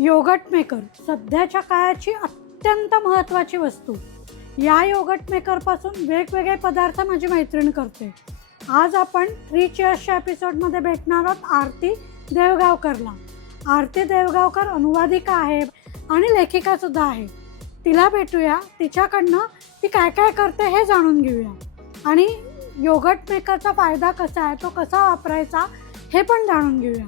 Yogurt maker सध्याच्या काळाची अत्यंत महत्त्वाची वस्तू. या योगर्ट मेकरपासून वेगवेगळे पदार्थ माझी मैत्रीण करते. आज आपण 3 चेअर्सच्या एपिसोडमध्ये भेटणार आहोत आरती देवगावकरला. आरती देवगावकर अनुवादिका आहे आणि लेखिकासुद्धा आहे. तिला भेटूया, तिच्याकडनं ती काय काय करते हे जाणून घेऊया आणि योगर्ट मेकरचा फायदा कसा आहे, तो कसा वापरायचा हे पण जाणून घेऊया.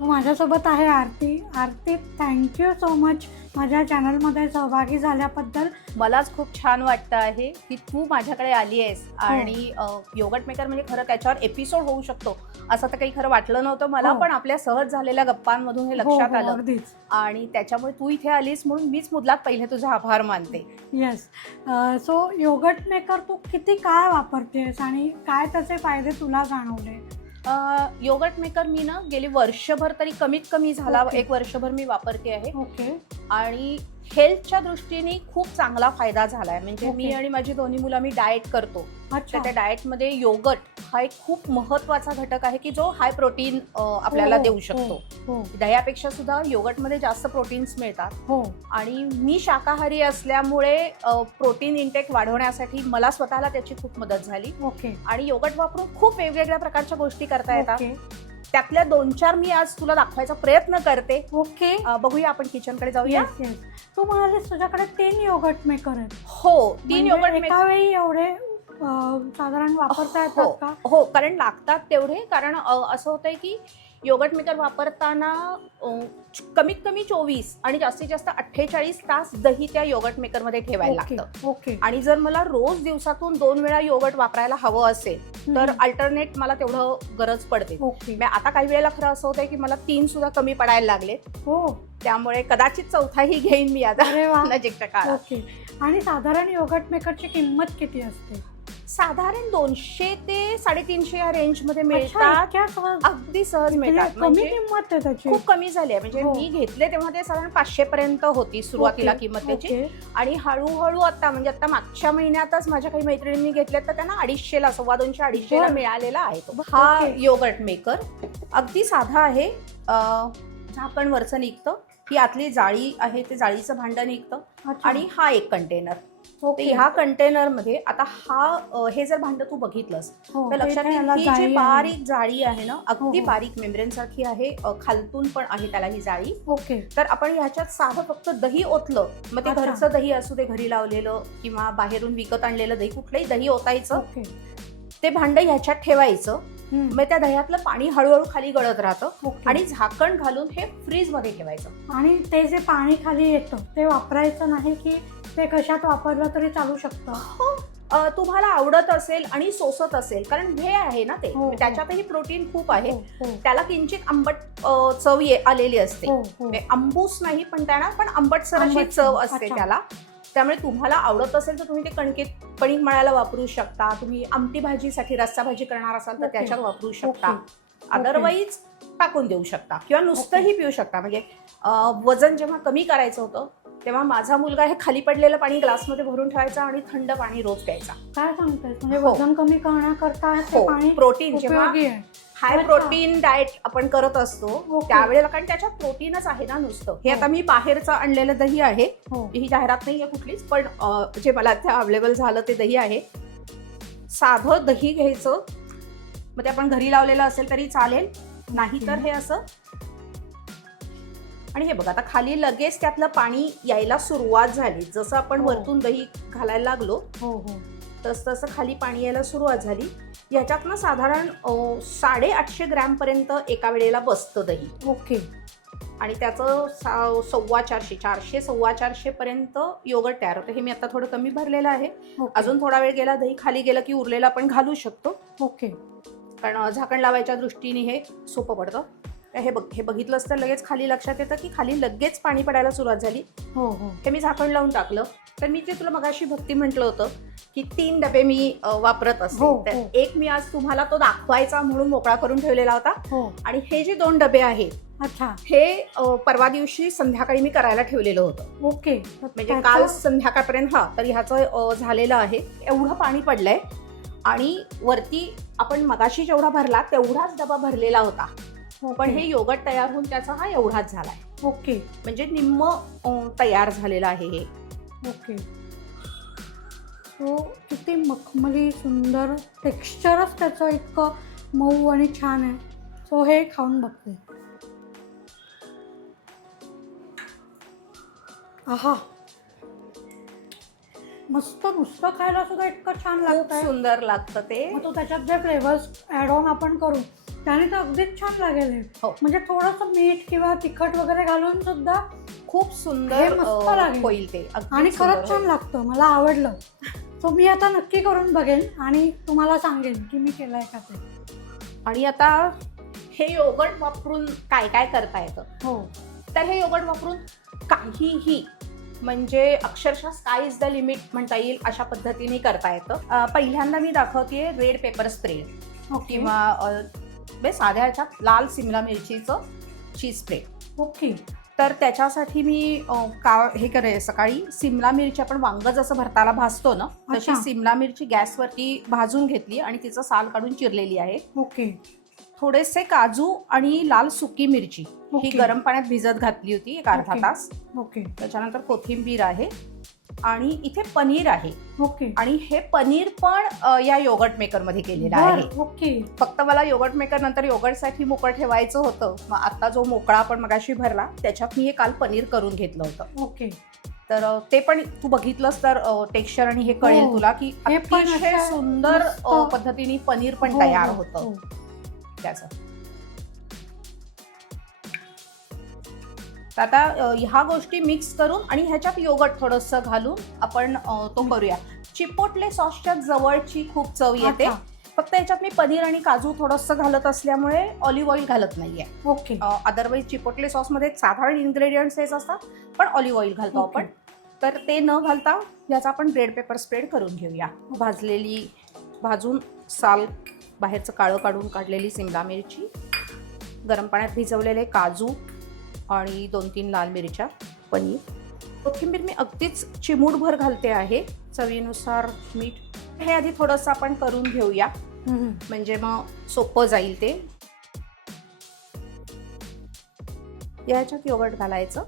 माझ्यासोबत आहे आरती. आरती, थँक्यू सो मच माझ्या चॅनलमध्ये सहभागी झाल्याबद्दल. मलाच खूप छान वाटतं आहे की तू माझ्याकडे आली आहेस. आणि योगर्ट मेकर म्हणजे खरं त्याच्यावर एपिसोड होऊ शकतो असं तर काही खरं वाटलं नव्हतं मला, पण आपल्या सहज झालेल्या गप्पांमधून हे लक्षात आलं आणि त्याच्यामुळे तू इथे आलीस म्हणून मीच मुद्दाम पहिले तुझा आभार मानते. येस. सो योगर्ट मेकर तू किती काळ वापरतेस आणि काय त्याचे फायदे तुला जाणवले? योगर्ट मेकर मी ना गेली वर्षभर तरी कमीत कमी झाला, एक वर्षभर मी वापरते आहे. ओके. आणि हेल्थच्या दृष्टीने खूप चांगला फायदा झालाय. म्हणजे मी आणि माझी दोन्ही मुलं मी डाएट करतो. तर त्या डाएटमध्ये योगर्ट हा एक खूप महत्वाचा घटक आहे की जो हाय प्रोटीन आपल्याला देऊ शकतो. दह्यापेक्षा सुद्धा योगर्टमध्ये जास्त प्रोटीन्स मिळतात. आणि मी शाकाहारी असल्यामुळे प्रोटीन इंटेक वाढवण्यासाठी मला स्वतःला त्याची खूप मदत झाली. आणि योगर्ट वापरून खूप वेगवेगळ्या प्रकारच्या गोष्टी करता येतात. त्यातल्या 2-4 मी आज तुला दाखवायचा प्रयत्न करते. ओके. बघूया, आपण किचनकडे जाऊया. तू म्हणालीस तुझ्याकडे 3 योगर्ट मेकर आहेत. हो, 3 योगर्ट मेकर एका वेळी एवढे साधारण वापरता येतात का? हो, कारण लागतात तेवढे. कारण असं होतंय की योगर्ट मेकर वापरताना कमीत कमी 24 आणि जास्तीत जास्त 48 तास दही त्या योगर्ट मेकरमध्ये ठेवायला लागतं. आणि जर मला रोज दिवसातून 2 वेळा योगर्ट वापरायला हवं असेल तर अल्टरनेट मला तेवढं गरज पडते. आता काही वेळेला खरं असं होतंय की मला 3 सुद्धा कमी पडायला लागले. त्यामुळे कदाचित 4थाही घेईन मी आता नजीकच्या काळात. आणि साधारण योगर्ट मेकरची किंमत किती असते? साधारण 200 ते 350 या रेंज मध्ये मिळतात. अगदी सहज मिळतात. कमी किंमत आहे त्याची, खूप कमी झाली आहे. म्हणजे मी घेतले तेव्हा ते साधारण 500 पर्यंत होती सुरुवातीला किंमत त्याची. आणि हळूहळू आता म्हणजे आता मागच्या महिन्यातच माझ्या काही मैत्रिणींनी घेतले तर त्यांना 250ला 250-250 मिळालेला आहे तो. हा योगर्ट मेकर अगदी साधा आहे. झाकण वरचं निघतं, ही आतली जाळी आहे ते जाळीचं भांडं निघतं आणि हा एक कंटेनर. ह्या कंटेनर मध्ये आता हे जर भांड तू बघितलंस तर लक्षात येईल ही जी बारीक जाळी आहे ना, अगदी बारीक मेम्ब्रेन सारखी आहे. खालतून पण आहे त्याला ही जाळी. तर आपण ह्याच्यात साधं फक्त दही ओतलं, मग ते घरचं दही असू दे, घरी लावलेलं किंवा बाहेरून विकत आणलेलं दही, कुठलंही दही ओतायचं, ते भांड ह्याच्यात ठेवायचं. मग त्या दह्यातलं पाणी हळूहळू खाली गळत राहतं आणि झाकण घालून हे फ्रीज मध्ये ठेवायचं. आणि ते जे पाणी खाली येतं ते वापरायचं नाही की ते कशात वापरलं तरी चालू शकतं? तुम्हाला आवडत असेल आणि सोसत असेल, कारण हे आहे ना ते, त्याच्यातही प्रोटीन खूप आहे. त्याला किंचित आंबट चव आलेली असते. आंबूस नाही पण त्यांना पण आंबटसर अशी चव असते त्याला. त्यामुळे तुम्हाला आवडत असेल तर तुम्ही ते कणिक मळायला वापरू शकता. तुम्ही आमटी भाजीसाठी रस्सा भाजी करणार असाल तर त्याच्यात वापरू शकता. अदरवाईज टाकून देऊ शकता किंवा नुसतंही पिऊ शकता. म्हणजे वजन जेव्हा कमी करायचं होतं तेव्हा माझा मुलगा हे खाली पडलेलं पाणी ग्लासमध्ये भरून ठेवायचा आणि थंड पाणी रोज प्यायचा. काय सांगतेस? म्हणजे वजन कमी करण्याकरता पाणी प्रोटीन, जेव्हा हाय प्रोटीन डाएट आपण करत असतो त्यावेळेला, कारण त्याच्यात प्रोटीनच आहे ना नुसतं. हे आता मी बाहेरचं आणलेलं दही आहे, ही जाहिरात नाही आहे कुठलीच, पण जे मला इथे अवेलेबल झालं ते दही आहे. साधं दही घ्यायचं, मग ते आपण घरी लावलेलं असेल तरी चालेल, नाही तर हे असं. आणि हे बघा, आता खाली लगेच त्यातलं पाणी यायला सुरुवात झाली. जसं आपण वरतून दही घालायला लागलो तसं खाली पाणी यायला सुरुवात झाली. ह्याच्यात ना साधारण 850 ग्रॅम पर्यंत एका वेळेला बसतं दही. आणि त्याचं 450 पर्यंत योगर्ट तयार होतं. हे मी आता थोडं कमी भरलेलं आहे. अजून थोडा वेळ गेला, दही खाली गेलं की उरलेलं आपण घालू शकतो. कारण झाकण लावायच्या दृष्टीने हे सोपं पडतं. हे बघितलंस तर लगेच खाली लक्षात येतं की खाली लगेच पाणी पडायला सुरुवात झाली. हे मी झाकण लावून टाकलं. तर मी ते तुला मगाशी भक्ती म्हटलं होतं की 3 डबे मी वापरत असते. तर एक मी आज तुम्हाला तो दाखवायचा म्हणून मोकळा करून ठेवलेला होता. आणि हे जे 2 डबे आहेत हे परवा दिवशी संध्याकाळी मी करायला ठेवलेलं होतं. म्हणजे काल संध्याकाळपर्यंत. तर ह्याचं झालेलं आहे. एवढं पाणी पडलंय आणि वरती आपण मगाशी जेवढा भरला तेवढाच डबा भरलेला होता, पण हे योगर्ट तयार होऊन त्याचा हा एवढाच झालाय. ओके. म्हणजे निम्म तयार झालेलं आहे हे. ओके. तो किती मखमली सुंदर टेक्स्चरच त्याचं इतकं मऊ आणि छान आहे. सो हे खाऊन बघते. आहा, मस्त. नुसतं खायला सुद्धा इतकं छान खूप लागतंय. सुंदर लागतं ते. मग तो त्याच्यात जे फ्लेवर्स ॲड ऑन आपण करू त्याने तर अगदीच छान लागेल हे. हो. म्हणजे थोडंसं मीठ किंवा तिखट वगैरे घालून सुद्धा खूप हे सुंदर मस्त लागेल. होईल ते. अगदी आणि सुंदर खरंच छान होईल. लागतं. मला आवडलं. सो मी आता नक्की करून बघेन आणि तुम्हाला सांगेन की मी केलंय का ते. आणि आता हे योगर्ट वापरून काय काय करता येतं. हो. तर हे योगर्ट वापरून काहीही, म्हणजे अक्षरशः स्काय इज द लिमिट म्हणता येईल अशा पद्धतीने करता येतं. पहिल्यांदा मी दाखवते रेड पेपर स्प्रेड ओके. किंवा साध्या ह्याच्यात लाल सिमला मिरचीचं चीज स्प्रेड. ओके. तर त्याच्यासाठी मी हे करे, सकाळी सिमला मिरची आपण वांग जसं भरताला भाजतो ना, तशी अच्छा. सिमला मिरची गॅसवरती भाजून घेतली आणि तिचं साल काढून चिरलेली आहे. ओके. थोडेसे काजू आणि लाल सुकी मिरची ही ओके. गरम पाण्यात भिजत घातली होती एक अर्धा ओके. तास. ओके. त्याच्यानंतर कोथिंबीर आहे आणि इथे पनीर आहे. ओके. आणि हे पनीर पण या योगर्ट मेकर मध्ये केलेलं आहे. बरं. ओके. फक्त मला योगर्ट मेकर नंतर योगर्टसाठी मोकळं ठेवायचं होतं. मग आता जो मोकळा आपण मगाशी भरला त्याच्यात मी हे काल पनीर करून घेतलं होतं. ओके. तर ते पण तू बघितलंस तर टेक्स्चर आणि हे कळेल हो. तुला की हे पण अतिशय असं सुंदर मस्त पद्धतीने पनीर पण हो, तयार हो, होतं हो. त्याचं. तर आता ह्या गोष्टी मिक्स करून आणि ह्याच्यात योगर्ट थोडंसं घालून आपण तो करूया. चिपोटले सॉसच्या जवळची खूप चव येते. अच्छा. फक्त याच्यात मी पनीर आणि काजू थोडंसं घालत असल्यामुळे ऑलिव्ह ऑइल घालत नाहीये. ओके. अदरवाईज चिपोटले सॉसमध्ये साधारण इन्ग्रेडियंट्स हेच असतात, पण ऑलिव्ह ऑइल घालतो ओके. आपण. तर ते न घालता याचा आपण रेड पेपर स्प्रेड करून घेऊया. भाजून साल बाहेरचं काळं काढून काढलेली सिमला मिरची, गरम पाण्यात भिजवलेले काजू आणि 2-3 लाल मिरच्या, पनीर, कोथिंबीर मी अगदीच चिमूटभर घालते आहे, चवीनुसार मीठ. हे आधी थोडंसं आपण करून घेऊया म्हणजे मग सोपं जाईल ते. याच्यात योगर्ट घालायचं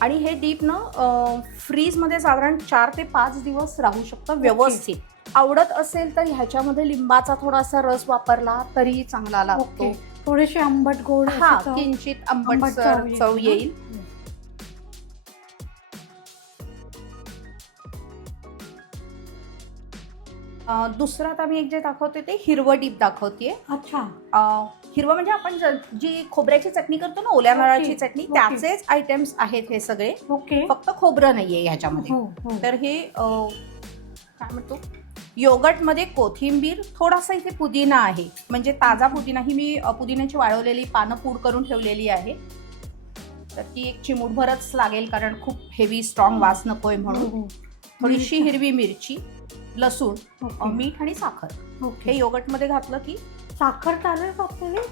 आणि हे डीप ना फ्रीजमध्ये साधारण 4 ते 5 दिवस राहू शकतं व्यवस्थित. आवडत असेल तर ह्याच्यामध्ये लिंबाचा थोडासा रस वापरला तरी चांगला लागतो. थोडेसे आंबट गोड हा, किंचित आंबट चव येईल. दुसरं आता मी एक जे दाखवते ते हिरवं डीप दाखवतेय. अच्छा. हिरवं म्हणजे आपण जी खोबऱ्याची चटणी करतो ना, ओल्या नारळाची चटणी, त्याचेच आयटम्स आहेत हे सगळे. ओके. फक्त खोबरं नाहीये ह्याच्यामध्ये. तर हे काय म्हणतो, योगर्ट मध्ये कोथिंबीर, थोडासा इथे पुदिना आहे, म्हणजे ताजा पुदिना. ही मी पुदिन्याची वाळवलेली पानं पूड करून ठेवलेली आहे. तर ती एक चिमूटभरच लागेल कारण खूप हेवी स्ट्रॉंग वास नकोय म्हणून. थोडीशी हिरवी मिरची, लसूण, मीठ आणि साखर. हे योगर्ट मध्ये घातलं की साखर चालेल वापरली.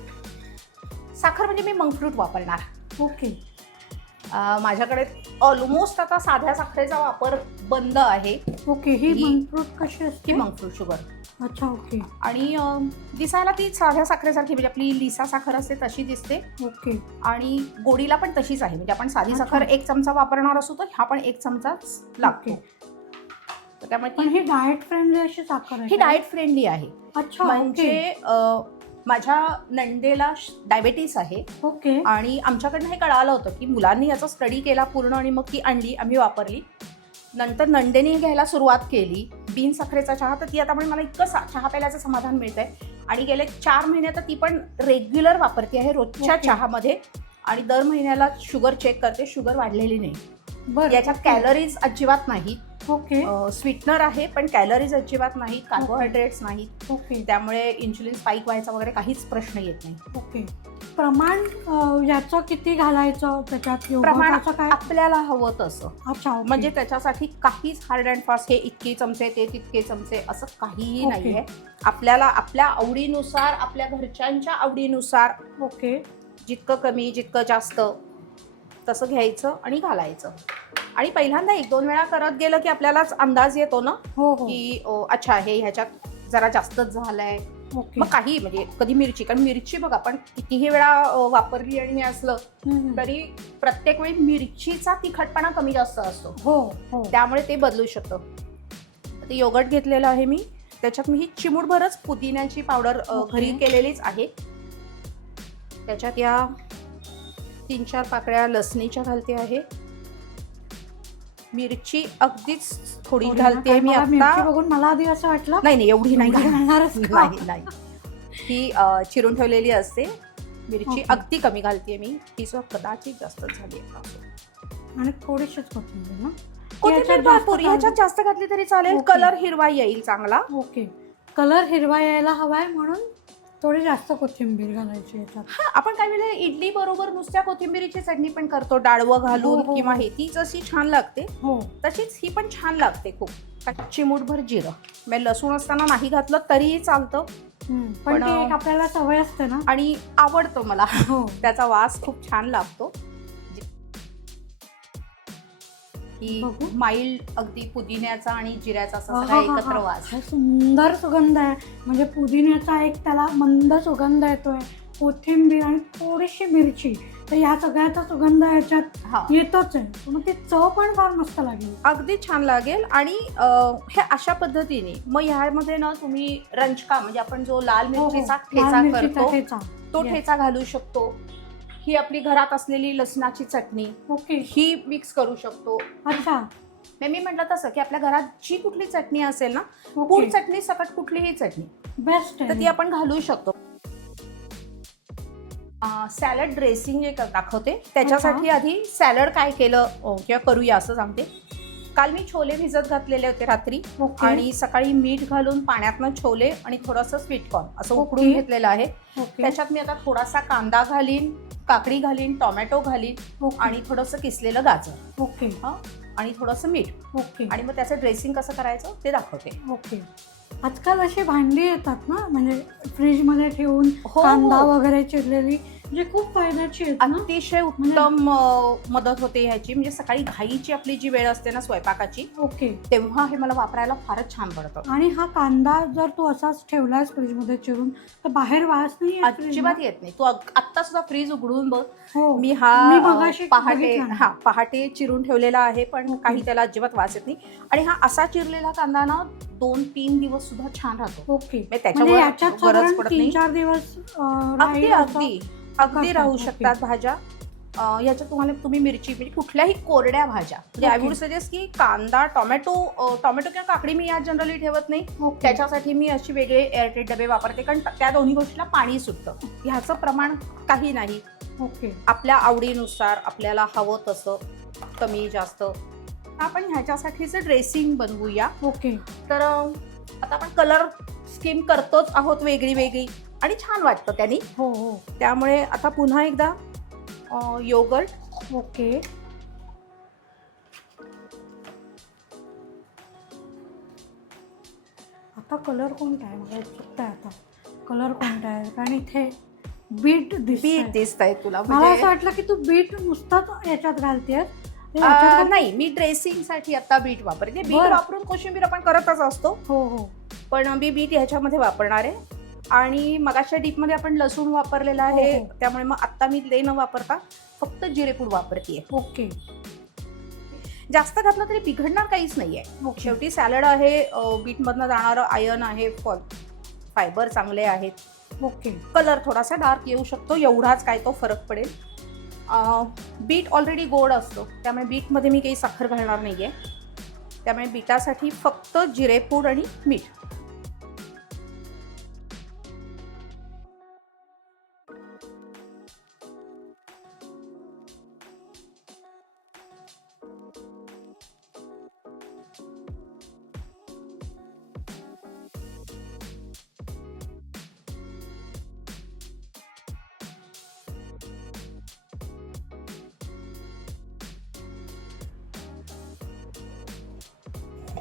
साखर म्हणजे मी मंक फ्रूट वापरणार. ओके. माझ्याकडे ऑलमोस्ट आता साध्या साखरेचा वापर बंद आहे. ओके. ही मंक फ्रूट कशी असते? Monk fruit sugar. अच्छा. ओके. आणि दिसायला ती साध्या साखरेसारखी, म्हणजे आपली लिसा साखर असते तशी दिसते. ओके. आणि गोडीला पण तशीच आहे, म्हणजे आपण साधी साखर 1 चमचा वापरणार असू तर हा पण 1 चमचाच लागतो. त्यामुळे पण ही डाएट फ्रेंडली अशी साखर आहे. ही डाएट फ्रेंडली आहे. अच्छा. म्हणजे माझ्या नंदेला डायबेटीस आहे. ओके. आणि आमच्याकडनं हे कळालं होतं की मुलांनी याचा स्टडी केला पूर्ण आणि मग ती आणली, आम्ही वापरली. नंतर नंदेने घ्यायला सुरुवात केली बिन साखरेचा चहा. तर ती आता पण मला इतकं चहा प्यायल्याचं समाधान मिळतंय. आणि गेले 4 महिने तर ती पण रेग्युलर वापरते आहे रोजच्या चहामध्ये. आणि दर महिन्याला शुगर चेक करते, शुगर वाढलेली नाही. बरं. याच्यात कॅलरीज अजिबात नाही. ओके. स्वीटनर आहे पण कॅलरीज अजिबात नाही, कार्बोहायड्रेट्स नाहीत. ओके. त्यामुळे इन्शुलिन स्पाइक व्हायचा वगैरे काहीच प्रश्न येत नाही. ओके. प्रमाण याचं किती घालायचं त्याच्यात? प्रमाण आपल्याला हवं तसं. अच्छा. म्हणजे त्याच्यासाठी काहीच हार्ड अँड फास्ट हे इतके चमचे ते तितके चमचे असं काहीही नाहीये. आपल्याला आपल्या आवडीनुसार, आपल्या घरच्यांच्या आवडीनुसार. ओके. जितकं कमी जितकं जास्त तसं घ्यायचं आणि घालायचं. आणि पहिल्यांदा 1-2 वेळा करत गेलं की आपल्यालाच अंदाज येतो ना हो हो. की अच्छा हे ह्याच्यात जरा जास्तच झालंय. ओके. मग काही म्हणजे कधी मिरची, कारण मिरची बघ आपण कितीही वेळा वापरली आणि हे असलं तरी प्रत्येक वेळी मिरचीचा तिखटपणा कमी जास्त असतो. हो हो. त्यामुळे ते बदलू शकतं. ते योगर्ट घेतलेलं आहे मी, त्याच्यात मी ही चिमूटभरच पुदिन्याची पावडर घरी केलेलीच आहे. त्याच्यात या 3-4 पाकळ्या लसणीच्या घालते आहे. मिरची अगदीच थोडी घालते मी आता. बघून मला आधी असं वाटलं नाही एवढी नाही घालणारच का? नाही ही चिरून ठेवलेली असते मिरची. अगदी कमी घालते मी, ही सुद्धा कदाचित जास्त झाली आणि थोडीशीच कोथिंबीर ना. कोथिंबीर भरपूर, ह्याच्यात जास्त घातली तरी चालेल. कलर हिरवा येईल चांगला. ओके. कलर हिरवा यायला हवाय म्हणून थोडी जास्त कोथिंबीर घालायची याच्यात. हा, आपण काय वेळेला इडली बरोबर नुसत्या कोथिंबीरीची चटणी पण करतो, डाळवं घालून किंवा हे, ती जशी छान लागते हो तशीच ही पण छान लागते खूप. चिमूटभर जिरं, म्हणजे लसूण असताना नाही घातलं तरीही चालतं, पण ते एक आपल्याला सवय असते ना आणि आवडतं मला. त्याचा वास खूप छान लागतो. ही माइल्ड अगदी पुदिन्याचा आणि जिऱ्याचा असा सगळा एकत्र वास. सुंदर सुगंध आहे. म्हणजे पुदिन्याचा एक त्याला मंद सुगंध येतोय, कोथिंबीर आणि थोडीशी मिरची, तर या सगळ्याचा सुगंध याच्यात येतोच आहे. मग ती चव पण फार मस्त लागेल, अगदी छान लागेल. आणि हे अशा पद्धतीने मग ह्यामध्ये ना तुम्ही रंजका म्हणजे आपण जो लाल मिरचीचा ठेचा करतो तो ठेचा घालू शकतो. ही आपली घरात असलेली लसणाची चटणी ही मिक्स करू शकतो. अच्छा. मी म्हटलं तसं की आपल्या घरात जी कुठली चटणी असेल ना, गुळ चटणी सकट कुठलीही चटणी बेस्ट तर ती आपण घालू शकतो. सॅलड ड्रेसिंग जे दाखवते त्याच्यासाठी आधी सॅलड काय केलं किंवा करूया असं सांगते. काल मी छोले भिजत घातलेले होते रात्री आणि सकाळी मीठ घालून पाण्यातनं छोले आणि थोडंसं स्वीटकॉर्न असं उकडून घेतलेलं आहे. त्याच्यात मी आता थोडासा कांदा घालीन, काकडी घालीन, टोमॅटो घालीन आणि थोडंसं किसलेलं गाजर आणि थोडंसं मीठ आणि मग त्याचं ड्रेसिंग कसं करायचं ते दाखवते. आजकाल अशी भांडी येतात ना, म्हणजे फ्रीज मध्ये ठेवून कांदा वगैरे चिरलेली, जे खूप फायद्याची आहेत, अतिशय उत्तम मदत होते ह्याची. म्हणजे सकाळी घाईची आपली जी वेळ असते ना स्वयंपाकाची, तेव्हा हे मला वापरायला फारच छान पडतं. आणि हा कांदा जर तू असाच ठेवलास फ्रीज मध्ये चिरून तर बाहेर वास नाही अजिबात येत नाही. तू आत्ता सुद्धा फ्रीज उघडून बघ. मी हा पहाटे चिरून ठेवलेला आहे, पण काही त्याला अजिबात वास येत नाही. आणि हा असा चिरलेला कांदा ना 2-3 दिवस सुद्धा छान राहतो. त्याच्यावर गरज पडत नाही. 3-4 दिवस अगदी राहू शकतात भाज्या. याच्यात तुम्ही मिरची म्हणजे कुठल्याही कोरड्या भाज्या, म्हणजे आय वुड सजेस्ट की कांदा, टोमॅटो किंवा काकडी मी यात जनरली ठेवत नाही. त्याच्यासाठी मी अशी वेगळे एअरटाईट डबे वापरते, कारण त्या दोन्ही गोष्टीला पाणी सुटतं. ह्याचं प्रमाण काही नाही. आपल्या आवडीनुसार आपल्याला हवं तसं कमी जास्त. आपण ह्याच्यासाठीचं ड्रेसिंग बनवूया. तर आता आपण कलर स्कीम करतोच आहोत वेगळी वेगळी आणि छान वाटतं त्यांनी. त्यामुळे आता पुन्हा एकदा योगर्ट. आता कलर कोणता आहे मला चुकता आहे. आता कलर कोणता आहे, कारण इथे बीट दिसत आहे तुला. मला असं वाटलं की तू बीट नुसतंच याच्यात घालतेस. नाही, मी ड्रेसिंग साठी आता बीट वापरते. बीट वापरून कोशिंबीर आपण करतच असतो, पण मी बीट ह्याच्यामध्ये वापरणार आहे. आणि मगाच्या डीप मध्ये आपण लसूण वापरलेला आहे, त्यामुळे मग आता मी ते न वापरता फक्त जिरेपूड वापरते. जास्त घातलं तरी बिघडणार काहीच नाहीये. शेवटी सॅलड आहे, बीट मधनं जाणारं आयर्न आहे, फायबर चांगले आहेत. कलर थोडासा डार्क येऊ शकतो, एवढाच काय तो फरक पडेल. बीट ऑलरेडी गोड असतो, त्यामुळे बीटमध्ये मी काही साखर घालणार नाहीये. त्यामुळे बीटासाठी फक्त जिरेपूड आणि मीठ.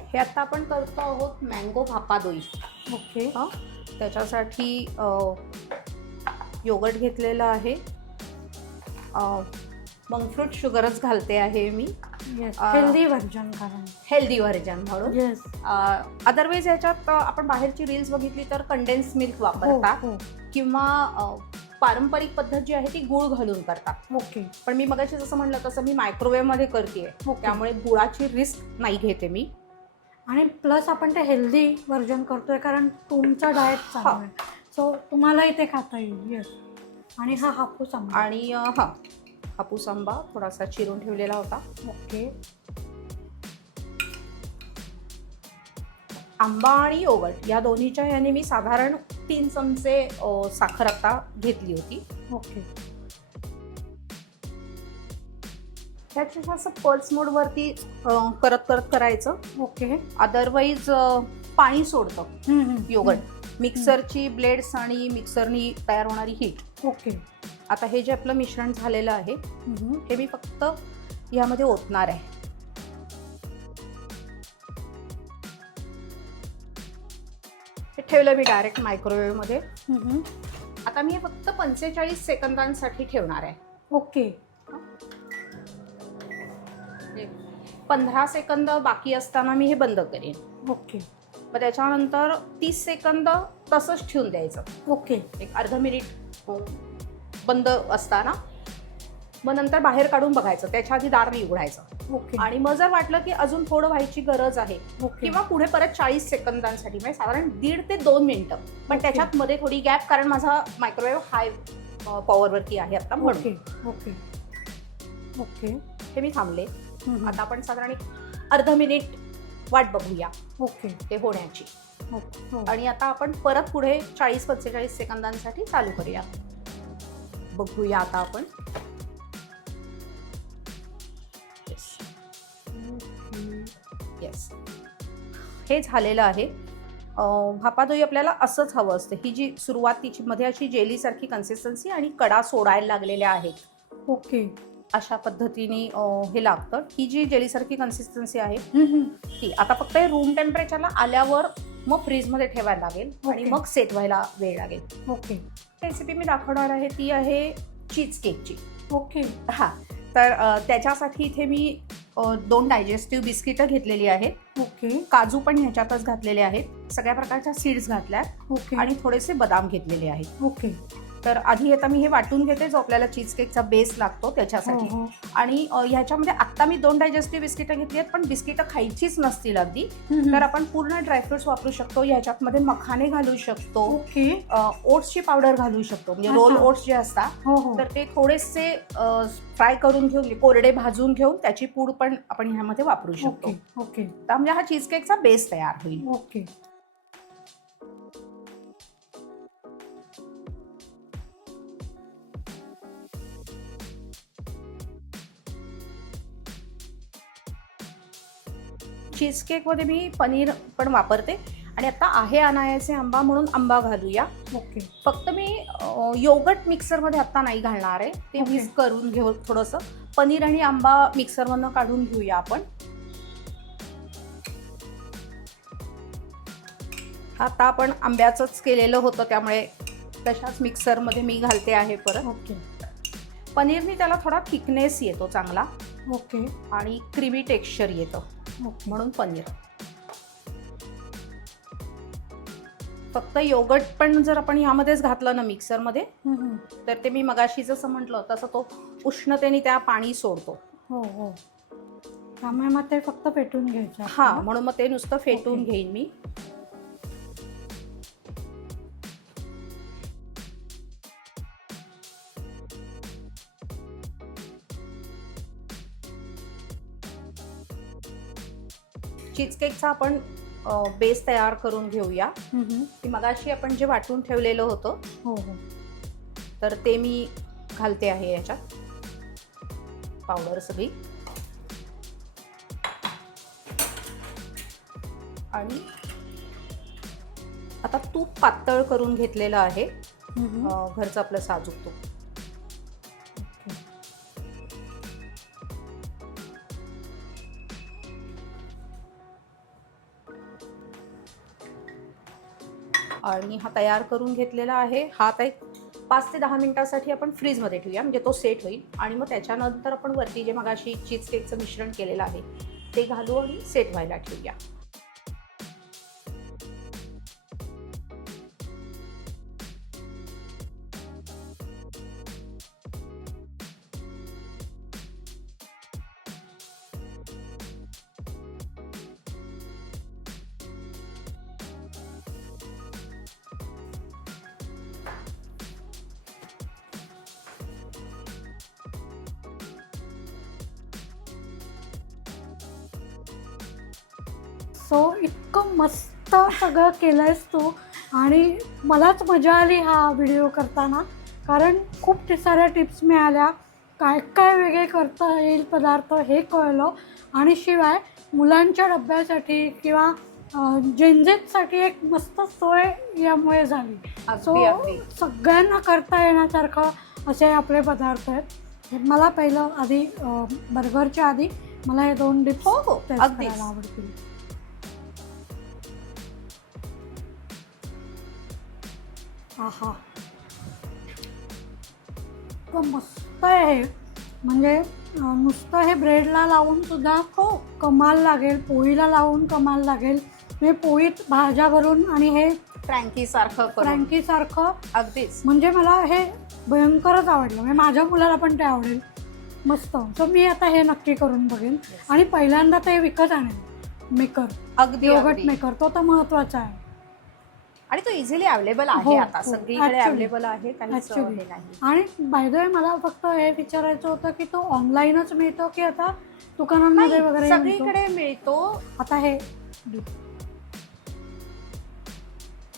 हे आता आपण करतो आहोत मँगो भापा दोई. त्याच्यासाठी योगर्ट घेतलेलं आहे, मंक फ्रूट शुगरच घालते आहे मी, येस, हेल्दी व्हर्जन कारण. हेल्दी व्हर्जन म्हणून. येस. अदरवाईज ह्याच्यात आपण बाहेरची रील्स बघितली तर कंडेन्स मिल्क वापरतात किंवा पारंपरिक पद्धत जी आहे ती गूळ घालून करतात. ओके. पण मी मगाशी जसं म्हणलं तसं मी मायक्रोवेव्ह मध्ये करतेय, त्यामुळे गुळाची रिस्क नाही घेते मी. आणि प्लस आपण ते हेल्दी व्हर्जन करतोय कारण तुमचा डाएट चालू आहे, सो तुम्हालाही ते खाता येईल. येस. आणि हा हापूस आंबा. आणि हापूस आंबा थोडासा चिरून ठेवलेला होता. ओके. आंबा आणि योगर्ट या दोन्हीच्या याने मी साधारण 3 चमचे साखर आता घेतली होती. ओके. त्याच्या असं पल्स मोडवरती करत करत करायचं. ओके. अदरवाईज पाणी सोडतं योगर्ट, मिक्सरची ब्लेड्स आणि मिक्सरनी तयार होणारी हीट. ओके. आता हे जे आपलं मिश्रण झालेलं आहे हे मी फक्त यामध्ये ओतणार आहे. हे ठेवलं मी डायरेक्ट मायक्रोवेव्ह मध्ये. आता मी हे फक्त 45 सेकंदांसाठी ठेवणार आहे. ओके. 15 सेकंद बाकी असताना मी हे बंद करेन. ओके. मग त्याच्यानंतर 30 सेकंद तसंच ठेवून द्यायचं. ओके. एक अर्धा मिनिट बंद असताना, मग नंतर बाहेर काढून बघायचं, त्याच्या आधी दार नाही उघडायचं. ओके. आणि मग जर वाटलं की अजून थोडं व्हायची गरज आहे किंवा पुढे परत 40 सेकंदांसाठी, म्हणजे साधारण 1.5 ते 2 मिनिटं, पण त्याच्यात मध्ये थोडी गॅप, कारण माझा मायक्रोवेव्ह हाय पॉवरवरती आहे आता म्हणून. ओके. ओके. ओके. हे मी थांबले. आता आपण साधारण अर्धा मिनिट वाट बघूया ओके ते होण्याची. ओके. आणि आता आपण परत पुढे 40-45 सेकंदांसाठी चालू करूया. बघूया आता आपण. येस, हे झालेलं आहे. भापादोई आपल्याला असंच हवं असतं. ही जी सुरुवातीची मध्ये अशी जेलीसारखी कन्सिस्टन्सी आणि कडा सोडायला लागलेल्या आहेत. ओके. अशा पद्धतीने हे लागतं. ही जी जेलीसारखी कन्सिस्टन्सी आहे ती आता फक्त रूम टेम्परेचरला आल्यावर मग फ्रीजमध्ये ठेवायला लागेल आणि मग सेट व्हायला वेळ लागेल. ओके. रेसिपी मी दाखवणार आहे ती आहे चीज केकची. ओके. हां, तर त्याच्यासाठी इथे मी 2 डायजेस्टिव्ह बिस्किटं घेतलेली आहेत. ओके. काजू पण ह्याच्यातच घातलेले आहेत, सगळ्या प्रकारच्या सीड्स घातल्या ओके. आणि थोडेसे बदाम घेतलेले आहेत. ओके. तर आधी आता मी हे वाटून घेते, जो आपल्याला चीज केकचा बेस लागतो त्याच्यासाठी. आणि ह्याच्यामध्ये आत्ता मी 2 डायजेस्टिव्ह बिस्किटं घेतली आहेत, पण बिस्किटं खायचीच नसतील अगदी, तर आपण पूर्ण ड्रायफ्रुट्स वापरू शकतो. ह्याच्यामध्ये मखाने घालू शकतो. ओके. ओट्सची पावडर घालू शकतो, म्हणजे रोल ओट्स जे असतात तर ते थोडेसे फ्राय करून घेऊन, कोरडे भाजून घेऊन त्याची पूड पण आपण ह्यामध्ये वापरू शकतो. ओके. तर म्हणजे हा चीज केकचा बेस तयार होईल. ओके. चीज केकमध्ये मी पनीर पण वापरते आणि आता आहे अनायासे आंबा म्हणून आंबा घालूया. ओके. फक्त मी योगर्ट मिक्सरमध्ये आता नाही घालणार आहे, ते मिक्स करून घेऊ. थोडंसं पनीर आणि आंबा मिक्सरमधनं काढून घेऊया आपण. आता आपण आंब्याचंच केलेलं होतं, त्यामुळे तशाच मिक्सरमध्ये मी घालते आहे परत. ओके. पनीरने त्याला थोडा थिकनेस येतो चांगला. ओके. आणि क्रीमी टेक्स्चर येतं म्हणून पनीर. फक्त योगर्ट पण जर आपण ह्यामध्येच घातलं ना मिक्सरमध्ये, तर ते मी मगाशी जसं म्हटलं तसं तो उष्णतेने त्या पाणी सोडतो. हो हो. त्यामुळे मग ते फक्त फेटून घ्यायचं. हां, म्हणून मग ते नुसतं फेटून घेईन मी. चीज केकचा आपण बेस तयार करून घेऊया. की मगाशी आपण जे वाटून ठेवलेलं होतं हो हो, तर ते मी घालते आहे याच्यात पावडर सगळी. आणि आता तूप पातळ करून घेतलेलं आहे, घरचं आपलं साजूक तूप. आणि हा तयार करून घेतलेला आहे. हा आता एक 5 ते 10 मिनिटासाठी आपण फ्रीजमध्ये ठेवूया, म्हणजे तो सेट होईल. आणि मग त्याच्यानंतर आपण वरती जे मगाशी चीज केकचं मिश्रण केलेलं आहे ते घालू आणि सेट व्हायला ठेवूया. सो इतकं मस्त सगळं केलंयस तू आणि मलाच मजा आली हा व्हिडिओ करताना, कारण खूप साऱ्या टिप्स मिळाल्या, काय काय वेगळे करता येईल पदार्थ हे कळलं. आणि शिवाय मुलांच्या डब्यासाठी किंवा जेनझेटसाठी एक मस्त सोय यामुळे झाली. सो अगदी सगळ्यांना करता येण्यासारखं असे आपले पदार्थ आहेत. हे मला पहिलं आधी बर्गरच्या आधी मला हे 2 टिप्स हो टेस्ट अगदीच. करायला आवडतील. आहा, इतकं मस्त आहे हे. म्हणजे नुसतं हे ब्रेडला लावून सुद्धा हो कमाल लागेल, पोळीला लावून कमाल लागेल. म्हणजे पोळीत भाज्या भरून आणि हे फ्रँकी सारखं करून. फ्रँकीसारखं. अगदीच. म्हणजे मला हे भयंकरच आवडलं. म्हणजे माझ्या मुलाला पण ते आवडेल. मस्त. सो मी आता हे नक्की करून बघेन. आणि पहिल्यांदा ते विकत आणेल मेकर, अगदी योगर्ट अगदी. मेकर. तो तर महत्त्वाचा आहे. आणि तो इझिली अवेलेबल आहे हो, आता हो. सगळीकडे Actually. अवेलेबल आहे, काहीच Actually. हे नाही. आणि बाय द वे मला फक्त हे विचारायचं होतं की तो ऑनलाईनच मिळतो की आता दुकानांमध्ये नाही, वगैरे मिळतो? सगळीकडे मिळतो. आता हे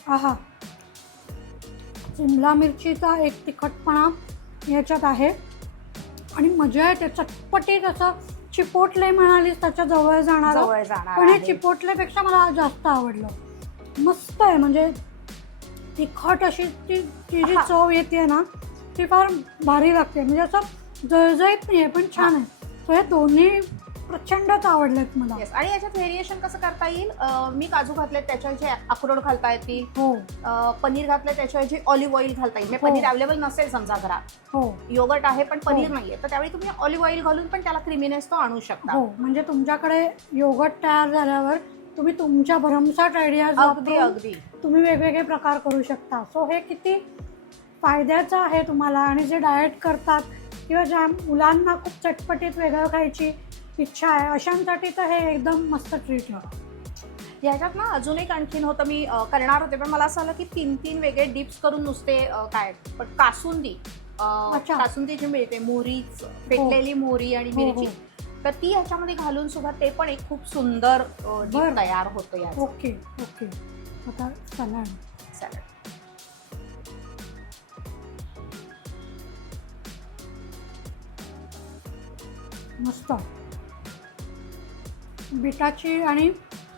आहा, शिमला मिरचीचा एक तिखटपणा याच्यात आहे आणि मजा येते. चटपटीत असं चिपोटले म्हणालीस त्याच्या जवळ जाणार. जवळ जाणार पण हे आहे. चिपोटलेपेक्षा मला जास्त आवडलं. मस्त आहे. म्हणजे तिखट अशी ती जी हा. चव येते ना ती फार भारी लागते. म्हणजे असं जळजळीत नाही आहे पण छान आहे. सो हे दोन्ही प्रचंडच आवडलेत मला. Yes. आणि याच्यात व्हेरिएशन कसं करता येईल, मी काजू घातले त्याच्याऐवजी अक्रोड घालता येतील, हो पनीर घातलं त्याच्याऐवजी ऑलिव्ह ऑइल घालता येईल. म्हणजे हो. पनीर अवेलेबल नसेल समजा घरात, हो योगर्ट आहे पण पनीर हो. नाहीये, तर त्यावेळी तुम्ही ऑलिव्ह ऑइल घालून पण त्याला क्रिमीनेस तो आणू शकता. हो. म्हणजे तुमच्याकडे योगर्ट तयार झाल्यावर तुम्ही तुमच्या भरमसाठ आयडियाज अगदी अगदी. तुम्ही वेगवेगळे प्रकार करू शकता. सो हे किती फायद्याचं आहे तुम्हाला. आणि जे डाएट करतात किंवा ज्या मुलांना खूप चटपटीत वेगळं खायची इच्छा आहे अशांसाठी तर हे एकदम मस्त ट्रीट आहे. ह्याच्यात ना अजून एक आणखीन होतं, मी करणार होते पण मला असं आलं की 3 वेगळे डिप्स करून नुसते काय पण कासुंदी, अच्छा. कासुंदी जी मिळते मोहरी, फेकलेली मोहरी आणि हो, मिरची, तर ती ह्याच्यामध्ये घालून सुद्धा ते पण एक खूप सुंदर बरं. डिप तयार होतं याचं ओके ओके. आता सलाड. सॅलड. मस्त. बीटाची आणि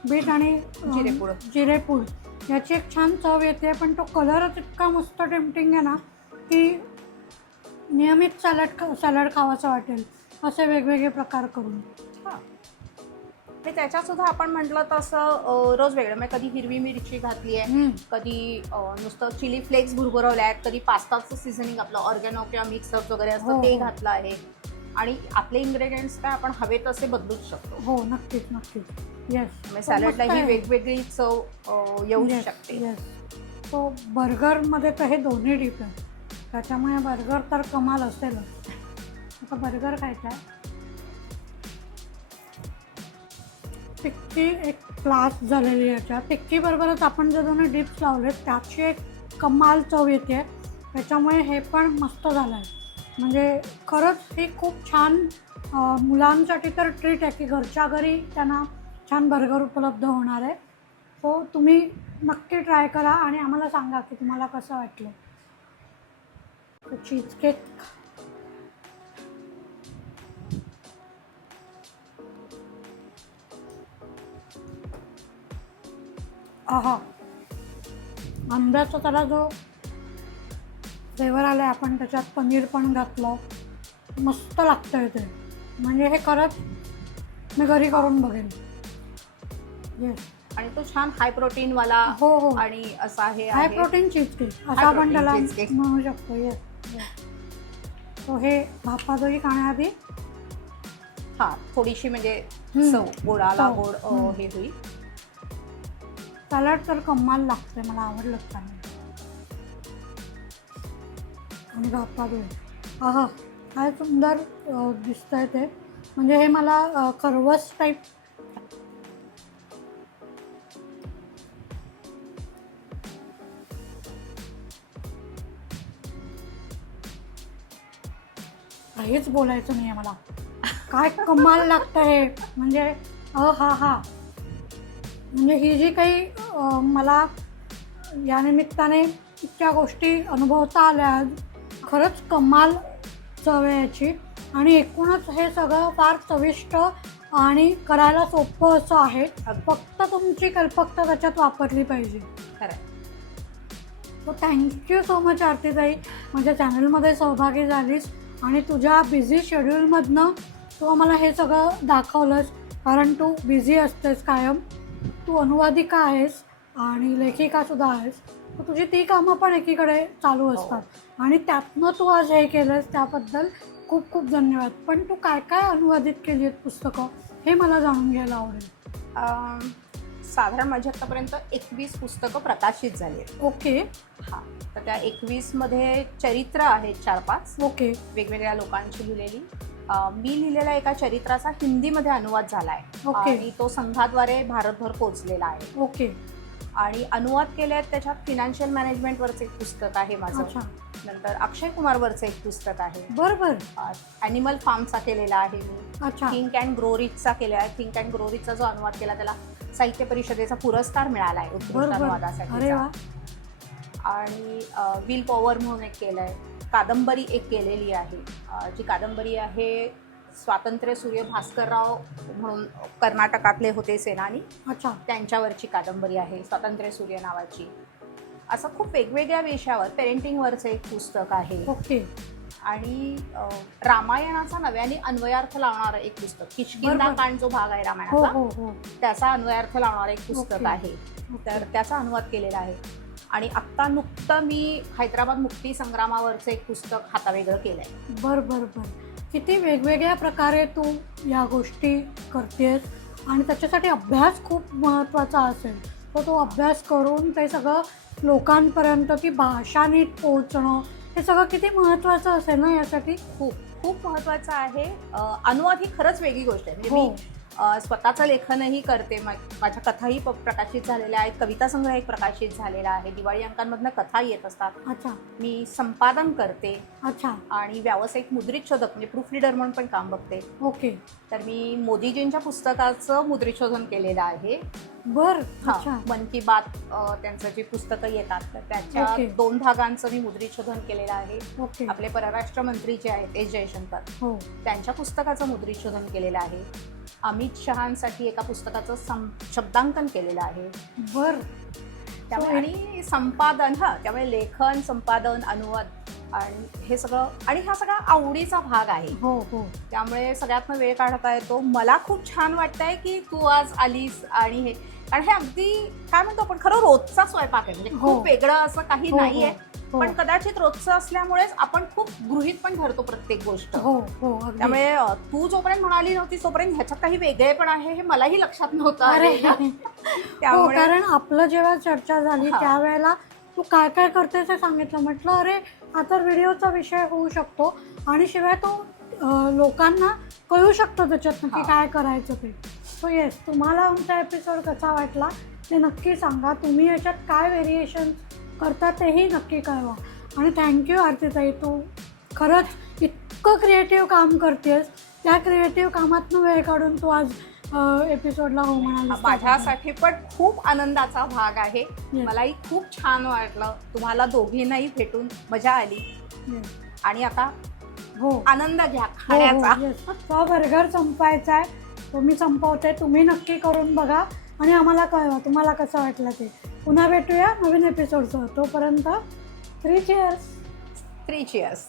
बीट आणि जिरेपूड. जिरेपूड याची एक छान चव येते. पण तो कलरच इतका मस्त टेम्पटिंग आहे ना की नियमित सॅलड खावाचं वाटेल असे वेगवेगळे प्रकार करून. आणि त्याच्यात सुद्धा आपण म्हटलं तसं रोज वेगळं, म्हणजे कधी हिरवी मिरची घातली आहे, कधी नुसतं चिली फ्लेक्स भुरभुरवले आहेत, कधी पास्ताचं सीझनिंग आपलं ऑर्गॅनो किंवा मिक्सअप वगैरे असतं हो, ते हो. घातलं आहे. आणि आपले इन्ग्रेडियंट्स काय आपण हवे तसे बदलूच शकतो. हो नक्कीच नक्कीच. येस. म्हणजे सॅलडला ही वेगवेगळी चव येऊ शकते. येस. तो बर्गरमध्ये तर हे दोन्ही डीप आहे. त्याच्यामुळे बर्गर तर कमाल असेलच. आता बर्गर खायचा आहे. टिक्की एक क्लास झालेली याच्यात. टिक्कीबरोबरच आपण जे दोन्ही डिप्स लावले त्याची एक कमाल चव येते. त्याच्यामुळे हे पण मस्त झालं आहे. म्हणजे खरंच ही खूप छान मुलांसाठी तर ट्रीट आहे की घरच्या घरी त्यांना छान बर्गर उपलब्ध होणार आहे. सो तुम्ही नक्की ट्राय करा आणि आम्हाला सांगा की तुम्हाला कसं वाटलं. Cheese cake. आहा, आंब्याचा त्याला जो फ्लेवर आला आहे, आपण त्याच्यात पनीर पण घातलं, मस्त लागतं ते. म्हणजे हे खरंच मी घरी करून बघेन. येस. आणि तो छान हाय प्रोटीन वाला हो हो आणि असा हे हाय आहे. प्रोटीन चीज केक असा High आपण protein त्याला cheese cake. म्हणू शकतो. येस तो हे भापादही खाण्याआधी हा थोडीशी म्हणजे हम्म. चव गोडाला चव. गोड हम्म. हे होईल. सॅलड तर कमाल लागते, मला आवडलं चांगलं. आणि भापादही आहा काय सुंदर दिसतंय ते, म्हणजे हे मला खरवस टाईप काहीच बोलायचं नाही आहे मला. काय कमाल लागतं हे, म्हणजे हा हा म्हणजे ही जी काही मला या निमित्ताने इतक्या गोष्टी अनुभवता आल्या आज, खरंच कमाल चव आहे याची. आणि एकूणच हे सगळं फार चविष्ट आणि करायला सोपं असं आहे. फक्त तुमची कल्पकता त्याच्यात वापरली पाहिजे. खरं सो थँक्यू सो मच आरतीताई, माझ्या चॅनलमध्ये सहभागी झालीस आणि तुझ्या बिझी शेड्यूलमधनं तू आम्हाला हे सगळं दाखवलंस. कारण तू बिझी असतेस कायम, तू अनुवादिका आहेस आणि लेखिकासुद्धा आहेस, तर तुझी ती कामं पण एकीकडे चालू असतात आणि त्यातनं तू आज हे केलंस त्याबद्दल खूप खूप धन्यवाद. पण तू काय काय अनुवादित केली आहेत पुस्तकं हे मला जाणून घ्यायला आवडेल. साधारण माझी आतापर्यंत 21 पुस्तकं प्रकाशित झाली आहेत. ओके हा तर त्या 21 मध्ये चरित्र आहेत 4-5 ओके वेगवेगळ्या लोकांची लिहिलेली. मी लिहिलेल्या एका चरित्राचा हिंदीमध्ये अनुवाद झाला आहे ओके. आणि तो संघाद्वारे भारतभर पोहोचलेला आहे. ओके आणि अनुवाद केले आहेत त्याच्यात फिनान्शियल मॅनेजमेंटवरचं एक पुस्तक आहे माझं. अच्छा नंतर अक्षय कुमारवरचं एक पुस्तक आहे. बरोबर ॲनिमल फार्मचा केलेला आहे मी. अच्छा थिंक अँड ग्रो रिचचा केला आहे. थिंक अँड ग्रो रिचचा जो अनुवाद केला त्याला साहित्य परिषदेचा पुरस्कार मिळाला आहे उत्कृष्ट बरोबर. अरे अनुवादासाठी. वा आणि विल पॉवर म्हणून एक केलं आहे. कादंबरी एक केलेली आहे. जी कादंबरी आहे स्वातंत्र्य सूर्य भास्करराव म्हणून कर्नाटकातले होते सेनानी, अच्छा त्यांच्यावरची कादंबरी आहे स्वातंत्र्य सूर्य नावाची. असं खूप वेगवेगळ्या विषयावर पेरेंटिंगवरचं एक पुस्तक आहे. ओके आणि रामायणाचा नव्याने अन्वयार्थ लावणारं एक पुस्तक, किष्किंधा बरोबर. कांड जो भाग आहे हो रामायणाचा हो हो त्याचा अन्वयार्थ लावणारं एक पुस्तक ओके. आहे. तर त्याचा अनुवाद केलेला आहे. आणि आत्ता नुकतं मी हैदराबाद मुक्ती संग्रामावरचं एक पुस्तक हातावेगळं केलं आहे. बर बर बर किती वेगवेगळ्या प्रकारे तू या गोष्टी करतेस आणि त्याच्यासाठी अभ्यास खूप महत्त्वाचा असेल. तर तो अभ्यास करून ते सगळं लोकांपर्यंत की भाषा नीट पोहोचणं हे सगळं किती महत्त्वाचं असेल ना यासाठी. खूप खूप महत्त्वाचं आहे. अनुवाद ही खरंच वेगळी गोष्ट आहे. म्हणजे हो. मी स्वतःचं लेखनही करते. माझ्या कथाही प्रकाशित झालेल्या आहेत. कविता संग्रह एक प्रकाशित झालेला आहे. दिवाळी अंकांमधनं कथा येत असतात. अच्छा मी संपादन करते अच्छा आणि व्यावसायिक मुद्रित शोधक म्हणजे प्रूफ रिडर म्हणून पण काम बघते. ओके तर मी मोदीजींच्या पुस्तकाचं मुद्रित शोधन केलेलं आहे. बर हा अच्छा मन की बात त्यांचं जी पुस्तकं येतात तर त्याच्या ओके. 2 भागांचं मी मुद्रित शोधन केलेलं आहे. ओके आपले परराष्ट्र मंत्री जे आहेत एस जयशंकर हो त्यांच्या पुस्तकाचं मुद्रित शोधन केलेलं आहे. अमित शहांसाठी एका पुस्तकाचं शब्दांकन केलेलं आहे. बर त्यामुळे आणि संपादन त्यामुळे लेखन संपादन अनुवाद आणि हे सगळं आणि हा सगळा आवडीचा भाग आहे. हो हो त्यामुळे सगळ्यातनं वेळ काढता येतो. मला खूप छान वाटतंय की तू आज आलीस आणि हे कारण हे अगदी काय म्हणतो आपण खरं रोजचा स्वयंपाक आहे. म्हणजे हो. खूप वेगळं असं काही हो, नाहीये. हो. पण कदाचित रोजचं असल्यामुळेच आपण खूप गृहीत पण धरतो प्रत्येक गोष्ट. हो हो अगदी. त्यामुळे तू जोपर्यंत म्हणाली नव्हती तोपर्यंत ह्याच्यात काही वेगळे पण आहे हे मलाही लक्षात नव्हतं अरे आलेलं. हो त्यामुळे कारण आपलं जेव्हा चर्चा झाली हा. त्यावेळेला तू काय काय करतेस हे सांगितलं. म्हटलं अरे हा तर व्हिडिओचा विषय होऊ शकतो आणि शिवाय तो लोकांना कळू शकतो त्याच्यात नक्की हा. काय करायचं ते. सो येस तुम्हाला आमचा एपिसोड कसा वाटला ते नक्की सांगा. तुम्ही याच्यात काय व्हेरिएशन करता तेही नक्की कळवा. आणि थँक्यू आरतीताई, तू खरंच इतकं क्रिएटिव्ह काम करतेस. त्या क्रिएटिव्ह कामातनं वेळ काढून तू आज एपिसोडला हो म्हणालीस. माझ्यासाठी पण खूप आनंदाचा भाग आहे. Yes. मलाही खूप छान वाटलं. तुम्हाला दोघींनाही भेटून मजा आली. Yes. आणि आता हो आनंद घ्या खाण्याचा. तो बर्गर संपायचा आहे, तो मी संपवते. तुम्ही नक्की करून बघा आणि आम्हाला कळवा तुम्हाला कसं वाटलं ते. पुन्हा भेटूया नवीन एपिसोडचं. तोपर्यंत 3 cheers. 3 cheers.